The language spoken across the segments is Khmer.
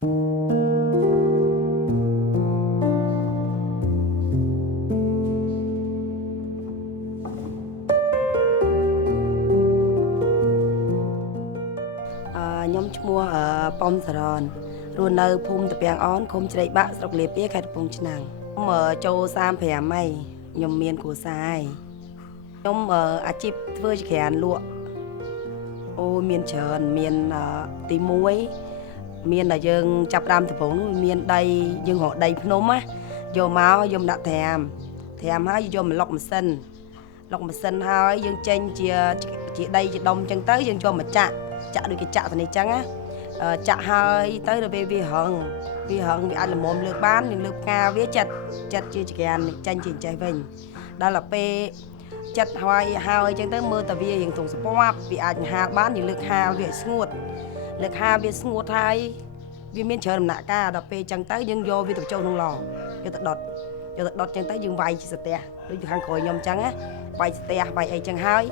ខ្ញុំឈ្មោះប៉ុមសរនរស់នៅភូមិតាពាំងអនឃុំជ្រែកបាក់ស្រុកលាពាខេត្តកំពង់ឆ្នាំងខ្ញុំចូល35ហើយខ្ញុំមានគ្រួសារហើយខ្ញុំអាជីពធ្វើជាក្រានលក់អូមានច្រើនមានទី1មានតែយើងចាប់ផ្ដើមដំបូងនោះមានដីយើងរកដីភ្នំណាយកមកយកដាក់ត្រាំហើយយកមកលុកម៉ាស៊ីនហើយយើងចេញជាដីជាដុំអញ្ចឹងទៅយើងយកមកចាក់ដូចគេចាក់ទៅនេះអញ្ចឹងណាចាក់ហើយទៅដល់ពេលវារឹងវាអាចល្មមលើកបានយើងលើកផ្កាវាចិត្តជាក្រានចេញជាចេះវិញដល់ទៅពេលចិត្តហើយអញ្ចឹងទៅមើលតែវារៀងទងស្ពាប់វាអាចហាលបានយើងលើកហាលវាឲ្យស្ងួតហើយវាមានច្រើនដំណាក់កាលដល់ពេលអញ្ចឹងទៅយើងយកវាទៅចូលក្នុងឡយកទៅដុតអញ្ចឹងទៅយើងវាយជាស្ទះដូចខាងក្រោយខ្ញុំអញ្ចឹងណាវាយស្ទះវាយអីអញ្ចឹងហើយ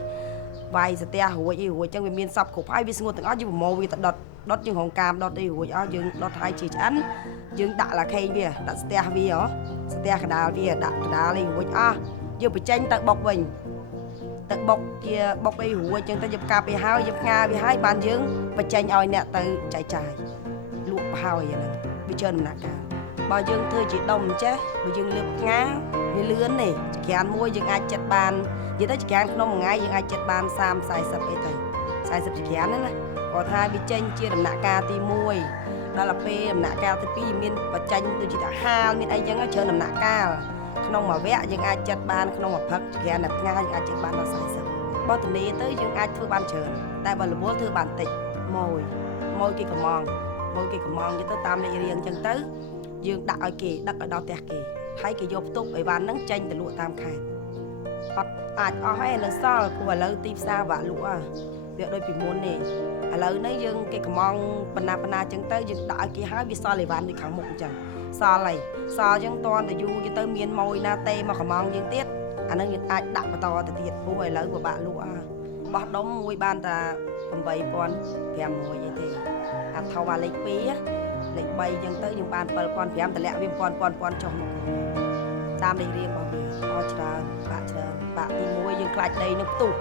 វាយស្ទះរួចអញ្ចឹងវាមានសពគ្រប់ហើយវាស្ងួតទាំងអស់យើងប្រមូលវាទៅដុតយើងរងកាមដុតអីរួចអស់យើងដុតហើយជាឆ្អិនយើងដាក់ឡាខេងវាដាក់ស្ទះវាស្ទះកដាលវាដាក់កដាលអីរួចអស់យើងបញ្ចេញទៅបុកវិញទៅបុកជាបុកអីរួចអញ្ចឹងទៅយើងកាប់វាហើយយើងផ្ងាវាហើយបានយើងបញ្ចេញឲ្យអ្នកទៅចែកចាយលក់ហើយហ្នឹងវាច្រើនដំណាក់កាលបើយើងធ្វើជាដុំចេះបើយើងលើកផ្ងាវាលឿនទេចក្រានមួយយើងអាចចិត្តបាននិយាយទៅចក្រានក្នុងមួយថ្ងៃយើងអាចចិត្តបាន30 40អីទៅ40ចក្រានណាគាត់ថាវាចេញជាដំណាក់កាលទី1ដល់ទៅពេលដំណាក់កាលទី2មានបញ្ចេញដូចជាហាលមានអីចឹងច្រើនដំណាក់កាលក្នុងមួយវគ្គយើងអាចចិត្តបានក្នុងមួយផឹកចក្រានមួយថ្ងៃយើងអាចចិត្តបានដល់40បើទនីទៅយើងអាចធ្វើបានច្រើនតែបើរវល់ធ្វើបានតិចមួយគេកំងគេទៅតាមលេខរៀងចឹងទៅយើងដាក់ឲ្យគេដឹកឲ្យដល់ផ្ទះគេហើយគេយកផ្ទុកអីវ៉ាន់ហ្នឹងចេញទៅលក់តាមខេត្តអត់អាចអស់ហើយនៅសល់ព្រោះឥឡូវទីផ្សារវាក់លក់វាដូចពីមុននេះឥឡូវនេះយើងគេកំងបណ្ណាចឹងទៅយើងដាក់ឲ្យគេហើយវាសល់អីវ៉ាន់ដូចខាងមុខអញ្ចឹងសល់អញ្ចឹងតន់តែយូរគេទៅមានម៉ួយណាទេមកកំងយើងទៀតអាហ្នឹងយើងអាចដាក់បន្តទៅទៀតព្រោះឥឡូវពិបាកលក់បោះដុំមួយបានតែ8500អីទេអាថោអាលេខ2លេខ3អញ្ចឹងទៅយើងបាន7500តម្លាក់វា1000ចុះមកតាមលេខរៀងរបស់វាអស់ច្រើនបាក់ទី1យើងខ្លាចដីនឹងផ្ទុះ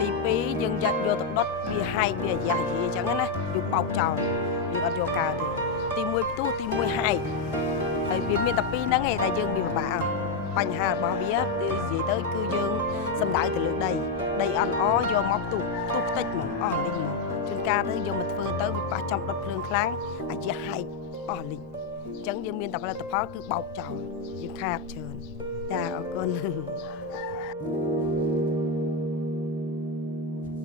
ទី2យើងយកទៅដុតវាហែកវាអាយ៉ាអញ្ចឹងណាយើងបោកចោលយើងអត់យកកើទេទី1ផ្ទុះទី1ហែកហើយវាមានតែពីរហ្នឹងឯងតែយើងវាពិបាកបញ្ហារបស់វានិយាយទៅគឺយើងសំដៅទៅលើដីអត់ល្អយកមកផ្ទុះខ្ទេចហ្មងអស់លីងជួនកាលទៅយកមកធ្វើទៅវាប៉ះចំដុតភ្លើងខ្លាំងអាចជាហែកអស់លីងអញ្ចឹងយើងមានតែផលិតផលគឺបោកចោលយើងខាតច្រើនចាអរគុណ